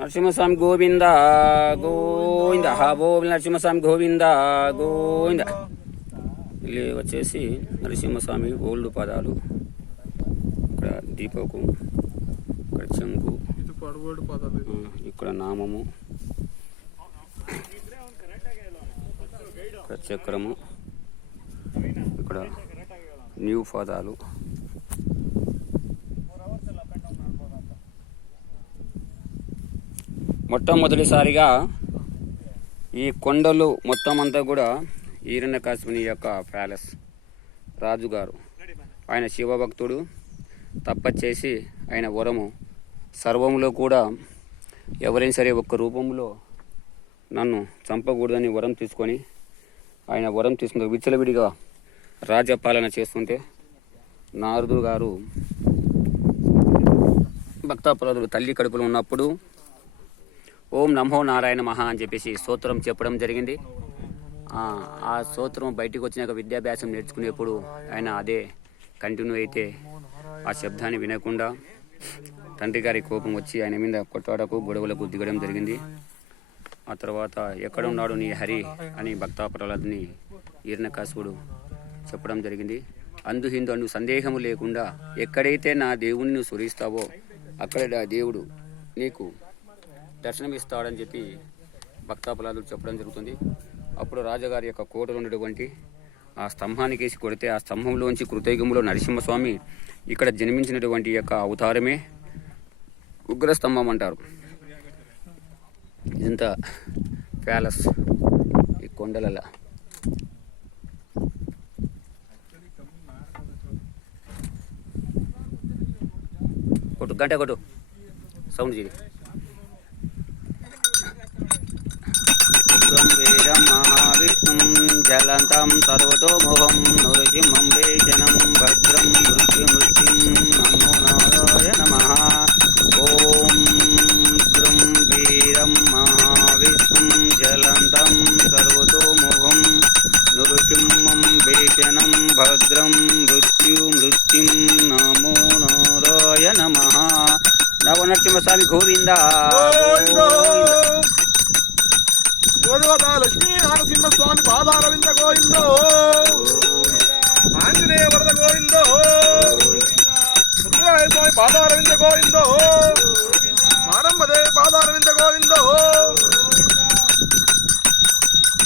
నరసింహస్వామి గోవింద గోవింద ఓం నరసింహస్వామి గోవింద గోవింద. ఇది వచ్చేసి నరసింహస్వామి ఓల్డ్ పదాలు. ఇక్కడ దీపకు, ఇక్కడ చెంగు, ఇక్కడ నామము, ఇక్కడ చక్రము, ఇక్కడ న్యూ పదాలు. మొట్టమొదటిసారిగా ఈ కొండలు మొత్తం అంతా కూడా హిరణ్యకశిపుని యొక్క ప్యాలెస్. రాజుగారు ఆయన శివభక్తుడు, తపస్చేసి ఆయన వరము సర్వంలో కూడా ఎవరైనా సరే ఒక్క రూపంలో నన్ను చంపకూడదని వరం తీసుకొని ఆయన వరం తీసుకుంటే విచ్చలవిడిగా రాజ్యపాలన చేస్తుంటే నారదు గారు భక్తాపరాధులు తల్లి కడుపులో ఉన్నప్పుడు ఓం నమో నారాయణ మహా అని చెప్పేసి స్తోత్రం చెప్పడం జరిగింది. ఆ స్తోత్రం బయటికి వచ్చినాక విద్యాభ్యాసం నేర్చుకునేప్పుడు ఆయన అదే కంటిన్యూ అయితే ఆ శబ్దాన్ని వినకుండా తండ్రి గారి కోపం వచ్చి ఆయన మీద కొట్టాడకు గొడవలకు దిగడం జరిగింది. ఆ తర్వాత ఎక్కడ ఉన్నాడు నీ హరి అని భక్తాపరాధుని హిరణ్యకశిపుడు చెప్పడం జరిగింది. అందుహిందు అను సందేహము లేకుండా ఎక్కడైతే నా దేవుణ్ణి నువ్వు స్మరిస్తావో అక్కడే నా దేవుడు నీకు దర్శనమిస్తాడని చెప్పి భక్తాపరాధులు చెప్పడం జరుగుతుంది. అప్పుడు రాజగారి యొక్క కోటలో ఉన్నటువంటి ఆ స్తంభానికి వేసి కొడితే ఆ స్తంభంలోంచి కృతయుగంలో నరసింహస్వామి ఇక్కడ జన్మించినటువంటి యొక్క అవతారమే ఉగ్రస్తంభం అంటారు. ఇదంతా ప్యాలెస్ ఈ కొండలలో. కొట్టు గంట కొట్టు సౌండ్ చేయి. వేదం మహావిష్ణుం జలంతం సర్వతోముఖం నృసింహం వేచనం భద్రం మృత్యుమృత్యుం నమో నారాయణ నమః. ఓం గ్రం వీరం మహావిష్ణుం జలంతం సర్వతోముఖం నృసింహం వేచనం భద్రం మృత్యుమృత్యుం నమో నారాయణ నమః. నవ నరసింహస్వామి గోవింద. లక్ష్మీ నరసింహస్వామి పాదారవింద గోవిందో, ఆంజనేయ వరద గోవిందో, సుబ్రహ్మణ్య స్వామి పాదారవింద గోవిందో, మారమ్మదేవి పాదారవింద గోవిందో.